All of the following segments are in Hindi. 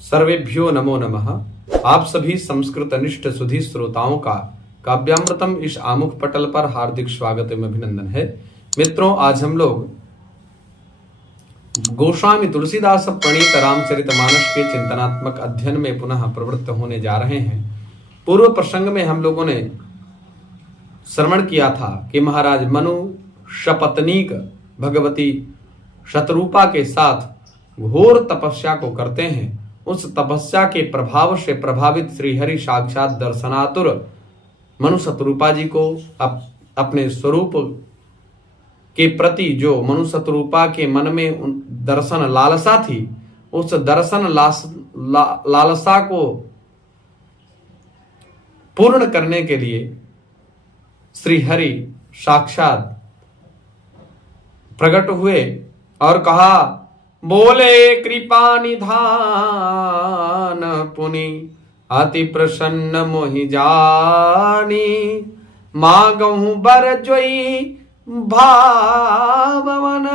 सर्वेभ्यो नमो नमः। आप सभी संस्कृत अनिष्ट सुधी श्रोताओं का काव्यामृतम इस आमुख पटल पर हार्दिक स्वागत एवं अभिनंदन है। मित्रों, आज हम लोग गोस्वामी तुलसीदास प्रणीत रामचरितमानस के चिंतनात्मक अध्ययन में पुनः प्रवृत्त होने जा रहे हैं। पूर्व प्रसंग में हम लोगों ने श्रवण किया था कि महाराज मनु शपतनीक भगवती शतरूपा के साथ घोर तपस्या को करते हैं। उस तपस्या के प्रभाव से प्रभावित श्रीहरि साक्षात दर्शनातुर मनु शतरूपा जी को अपने स्वरूप के प्रति जो मनु शतरूपा के मन में दर्शन लालसा थी, उस दर्शन लालसा को पूर्ण करने के लिए श्रीहरि साक्षात प्रकट हुए और कहा, बोले कृपा निधान पुनि अति प्रसन्न मोहि जानी, मागहु बर जोई भावन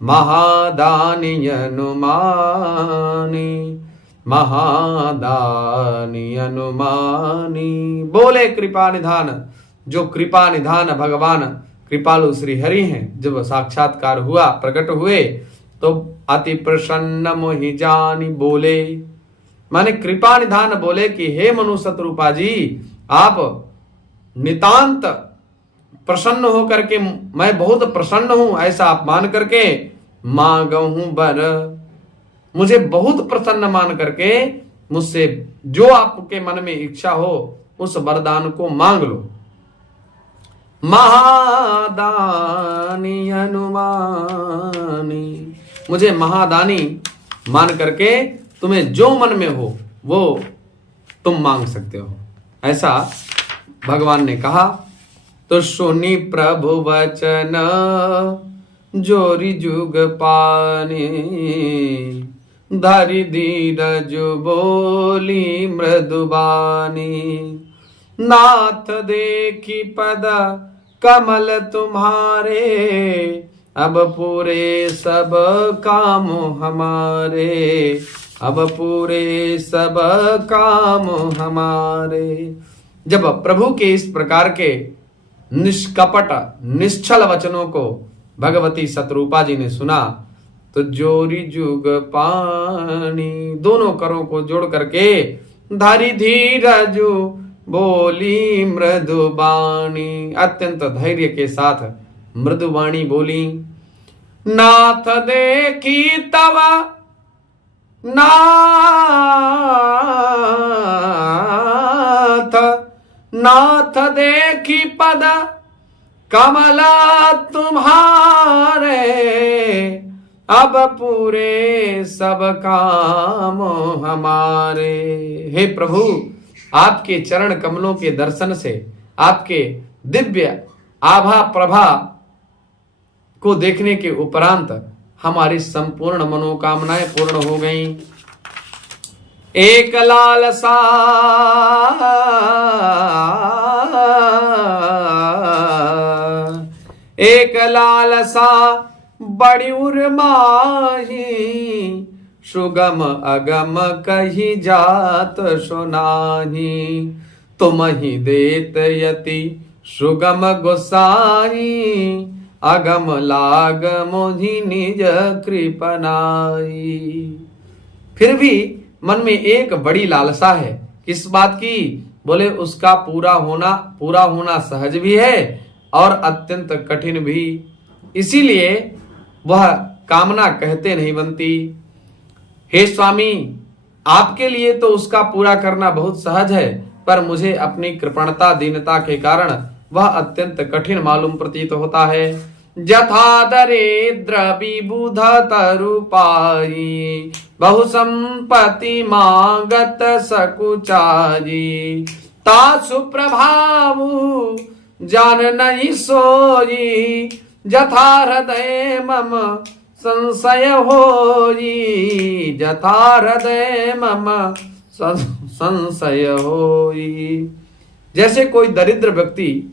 महादानी अनुमानी, महादानी अनुमानी। बोले कृपा निधान, जो कृपा निधान भगवान कृपालु श्री हरि हैं, जब साक्षात्कार हुआ, प्रकट हुए तो अति प्रसन्न मोहि जानी बोले, माने कृपा निधान बोले कि हे मनु शतरूपा जी, आप नितांत प्रसन्न होकर के, मैं बहुत प्रसन्न हूं ऐसा आप मान करके, मांगहु बर, मुझे बहुत प्रसन्न मान करके मुझसे जो आपके मन में इच्छा हो उस वरदान को मांग लो। महादानी अनुमानी, मुझे महादानी मान करके तुम्हें जो मन में हो वो तुम मांग सकते हो, ऐसा भगवान ने कहा। तो सुनी प्रभु वचन जोरी जुग पानी, धरि धीरज बोली मृदुबानी, नाथ देखी पद कमल तुम्हारे, अब पूरे सब काम हमारे, अब पूरे सब काम हमारे। जब प्रभु के इस प्रकार के निष्कपट निश्चल वचनों को भगवती शतरूपा जी ने सुना तो जोरी जुग पानी, दोनों करों को जोड़ करके धरि धीरज बोली मृदुबानी, अत्यंत धैर्य के साथ मृदुवाणी बोली। नाथ देखी तव, नाथ देखी पद कमला तुम्हारे, अब पूरे सब काम हमारे। हे प्रभु, आपके चरण कमलों के दर्शन से, आपके दिव्य आभा प्रभा को देखने के उपरांत हमारी संपूर्ण मनोकामनाएं पूर्ण हो गईं। एक लालसा एक लालसा बड़ी उर्माही, सुगम अगम कही जात सुनाही, तुम ही देत यति सुगम गोसाई, अगम लाग मोहि निज कृपनाई। फिर भी मन में एक बड़ी लालसा है, किस बात की? बोले उसका पूरा होना सहज भी है और अत्यंत कठिन भी, इसीलिए वह कामना कहते नहीं बनती। हे स्वामी, आपके लिए तो उसका पूरा करना बहुत सहज है, पर मुझे अपनी कृपणता दीनता के कारण वह अत्यंत कठिन मालूम प्रतीत होता है। जथा दरिद्र विबुध तरुपाई, बहु संपत्ति मांगत सकुचाई, तासु प्रभाव जान नहीं सोई, जथा हृदय मम संशय होई, जथा हृदय मम संशय होई। जैसे कोई दरिद्र व्यक्ति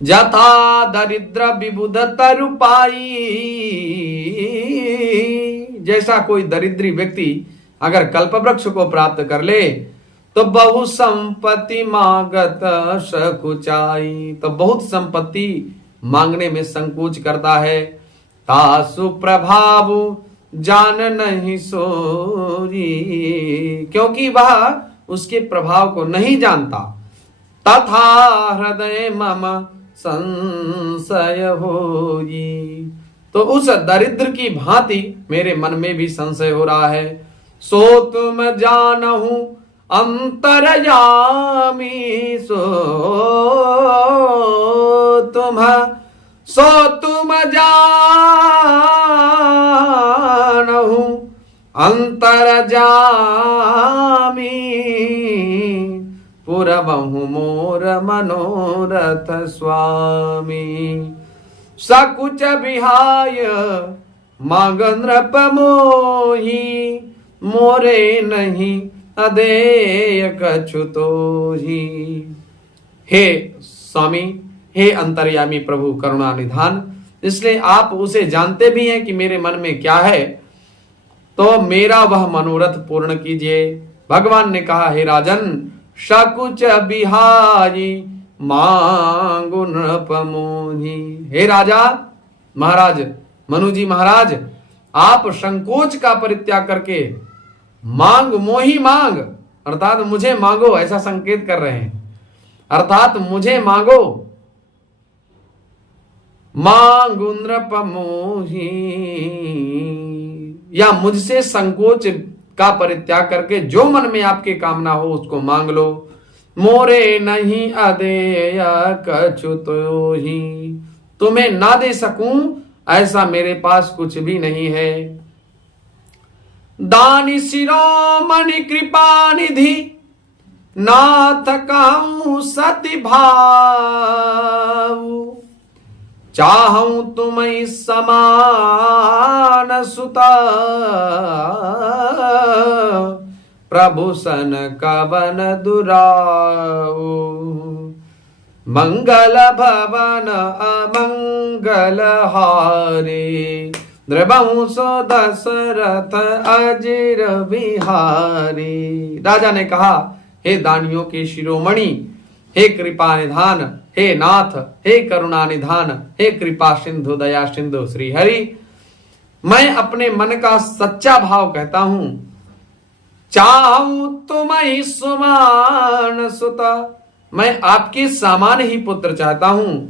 जथा दरिद्र विबुध तरुपाई, जैसा कोई दरिद्री व्यक्ति अगर कल्पवृक्ष को प्राप्त कर ले तो बहु संपत्ति मांगत सकुचाई, तो बहुत संपत्ति मांगने में संकोच करता है। तासु प्रभाव जान नहीं सोरी, क्योंकि वह उसके प्रभाव को नहीं जानता। तथा हृदय मम संशय होई, तो उस दरिद्र की भांति मेरे मन में भी संशय हो रहा है। सो तुम जानहु अंतरयामी, सो तुम जानहु अंतरजामी, पुरबहु मोर मनोरथ स्वामी। सकुच विहाय मांग नृप मोही, मोरे नहीं अदेय कछुतोही। हे स्वामी, हे अंतर्यामी प्रभु करुणा निधान, इसलिए आप उसे जानते भी हैं कि मेरे मन में क्या है, तो मेरा वह मनोरथ पूर्ण कीजिए। भगवान ने कहा, हे राजन, सकुच बिहारी मांगु नृप मोही। हे राजा महाराज, मनु जी महाराज, आप संकोच का परित्याग करके मांग मोही मांग, अर्थात मुझे मांगो, ऐसा संकेत कर रहे हैं। अर्थात मुझे मांगो, मांगु नृप मोही, या मुझसे संकोच का परित्याग करके जो मन में आपके कामना हो उसको मांग लो। मोरे नहीं अदेय कछुतोही, तुम्हें ना दे सकूं ऐसा मेरे पास कुछ भी नहीं है। दानी शिरोमणि कृपा निधि, नाथ कहूं सति भाव, चाहूं तुम्हें समान सुता, प्रभु सन कवन दुराऊ। मंगल भवन अमंगल हारे, द्रवंसो दशरथ अजिर बिहारी। राजा ने कहा, हे दानियों के शिरोमणि, हे कृपा निधान, हे नाथ, हे करुणा निधान, हे कृपा सिंधु दया सिंधु श्री हरि, मैं अपने मन का सच्चा भाव कहता हूं। चाहूं तुम्हें सुमान सुता, मैं आपके समान ही पुत्र चाहता हूं।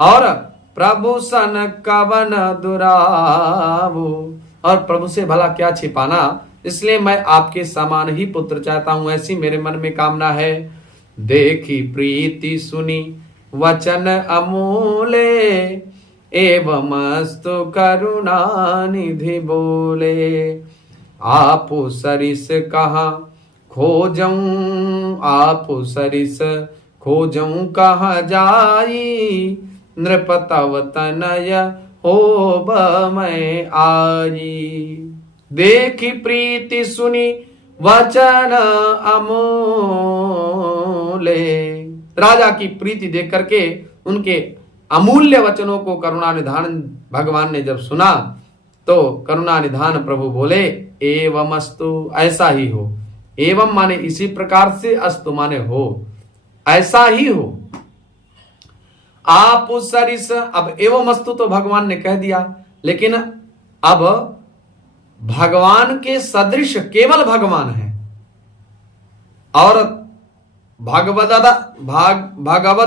और प्रभु सन कवन दुरावो, और प्रभु से भला क्या छिपाना, इसलिए मैं आपके समान ही पुत्र चाहता हूं, ऐसी मेरे मन में कामना है। देखी प्रीति सुनी वचन अमूले, एवमस्तु करुणा निधि बोले। आपो सरिस कहाँ खोजऊं, आपो सरिस खोजऊं कहाँ जाई, नृप तव तनय होब मैं आई। देखी प्रीति सुनी वचन अमूले, राजा की प्रीति देख करके उनके अमूल्य वचनों को करुणा निधान भगवान ने जब सुना तो करुणा निधान प्रभु बोले, एवं अस्तु, ऐसा ही हो। एवं माने इसी प्रकार से, अस्तु माने हो, ऐसा ही हो। आप सरिस, अब एवं अस्तु तो भगवान ने कह दिया, लेकिन अब भगवान के सदृश केवल भगवान है और भगवद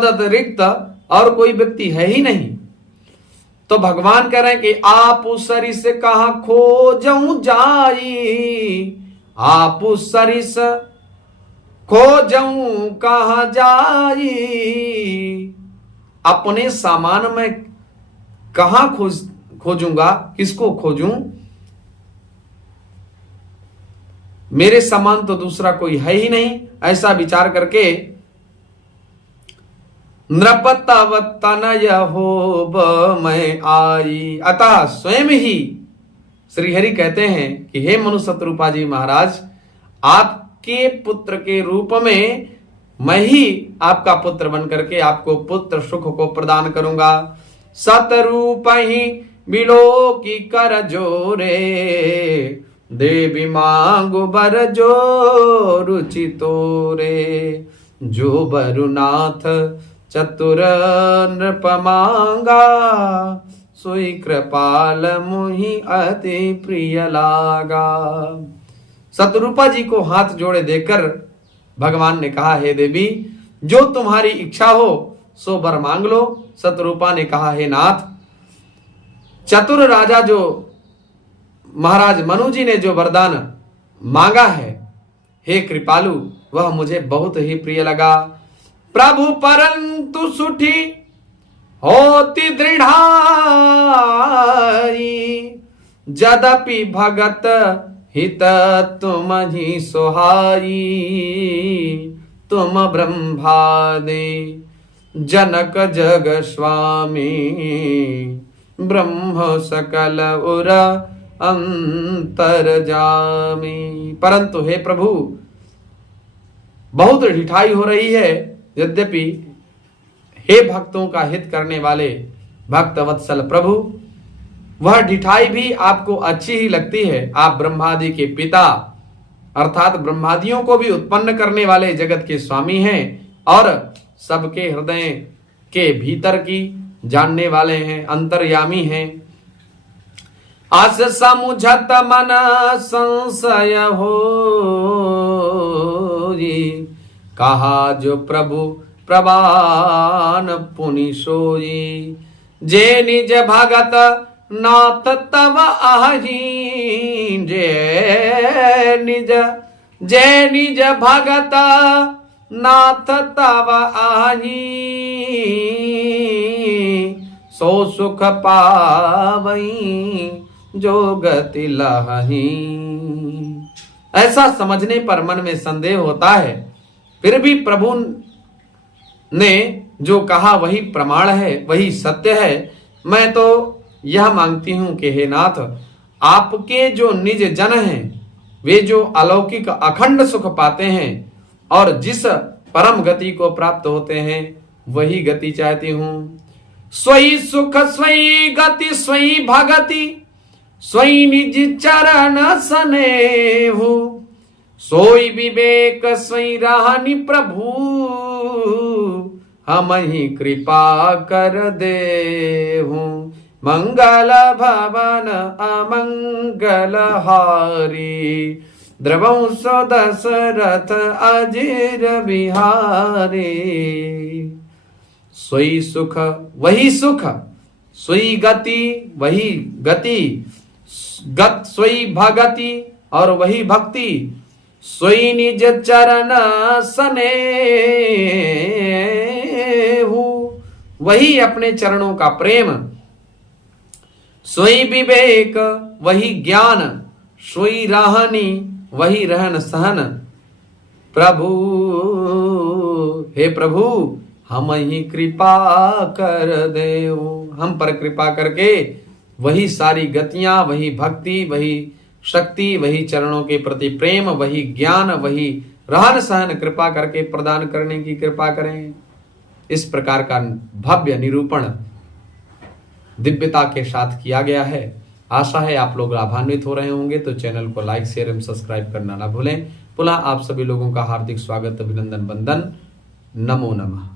अतिरिक्त और कोई व्यक्ति है ही नहीं। तो भगवान कह रहे हैं कि आप सरिस कहाँ खोजऊं जाई, आप सरिस खोजऊं कहाँ जाई, अपने सामान में कहां खोजूंगा, किसको खोजूं, मेरे समान तो दूसरा कोई है ही नहीं। ऐसा विचार करके नृपतव तनय होब मैं आई, अतः स्वयं ही श्रीहरि कहते हैं कि हे मनु शत्रुपा जी महाराज, आपके पुत्र के रूप में मैं ही आपका पुत्र बन करके आपको पुत्र सुख को प्रदान करूंगा। सतरूप ही बिलो की कर जोरे, देवी मांगो बर जो रुचि तोरे। जो बरुनाथ चतुर नृप मांगा, सोई कृपाल मुहि अति प्रिय लागा। शतरूपा जी को हाथ जोड़े देकर भगवान ने कहा, हे देवी, जो तुम्हारी इच्छा हो सो वर मांग लो। शतरूपा ने कहा, हे नाथ, चतुर राजा जो महाराज मनु जी ने जो वरदान मांगा है, हे कृपालु, वह मुझे बहुत ही प्रिय लगा। प्रभु परंतु सुठी होती दृढ़ाई, जदपि भगत हित तुम ही सोहाई। तुम ब्रह्मादि जनक जग स्वामी, ब्रह्म सकल उर अंतर जामी। परंतु हे प्रभु, बहुत ढिठाई हो रही है। यद्यपि हे भक्तों का हित करने वाले भक्त वत्सल प्रभु, वह ढिठाई भी आपको अच्छी ही लगती है। आप ब्रह्मादि के पिता अर्थात ब्रह्मादियों को भी उत्पन्न करने वाले जगत के स्वामी हैं और सबके हृदय के भीतर की जानने वाले हैं, अंतर्यामी हैं। आस समुझत मन संशय हो, कहा जो प्रभु प्रवान पुनि सोई। जे निज भगत नाथ तव आही, जे निज भगत नाथ तव आही। सो सुख पावई जो गति लही। ऐसा समझने पर मन में संदेह होता है, फिर भी प्रभु ने जो कहा वही प्रमाण है, वही सत्य है। मैं तो यह मांगती हूं कि हे नाथ, आपके जो निज जन हैं, वे जो अलौकिक अखंड सुख पाते हैं और जिस परम गति को प्राप्त होते हैं, वही गति चाहती हूं। स्वई सुख स्वई गति स्वई भगति, स्वई निज चरण सनेहु। सोई विवेक स्वई रहनि प्रभु, हम ही कृपा कर देहु। मंगल भवन अमंगल हारी, द्रवंश दशरथ अजीर बिहारी। सोई सुख वही सुख, सोई गति वही गति, गत सोई भगति और वही भक्ति, सोई निज चरण सनेहु, वही अपने चरणों का प्रेम। सोई विवेक वही ज्ञान, सोई रहनी वही रहन सहन। प्रभु हे प्रभु, हम ही कृपा कर देओ। हम पर कृपा करके वही सारी गतियां, वही भक्ति, वही शक्ति, वही चरणों के प्रति प्रेम, वही ज्ञान, वही रहन सहन कृपा करके प्रदान करने की कृपा करें। इस प्रकार का भव्य निरूपण दिव्यता के साथ किया गया है। आशा है आप लोग लाभान्वित हो रहे होंगे, तो चैनल को लाइक शेयर एवं सब्सक्राइब करना ना भूलें। पुनः आप सभी लोगों का हार्दिक स्वागत, अभिनंदन, वंदन। नमो नमः।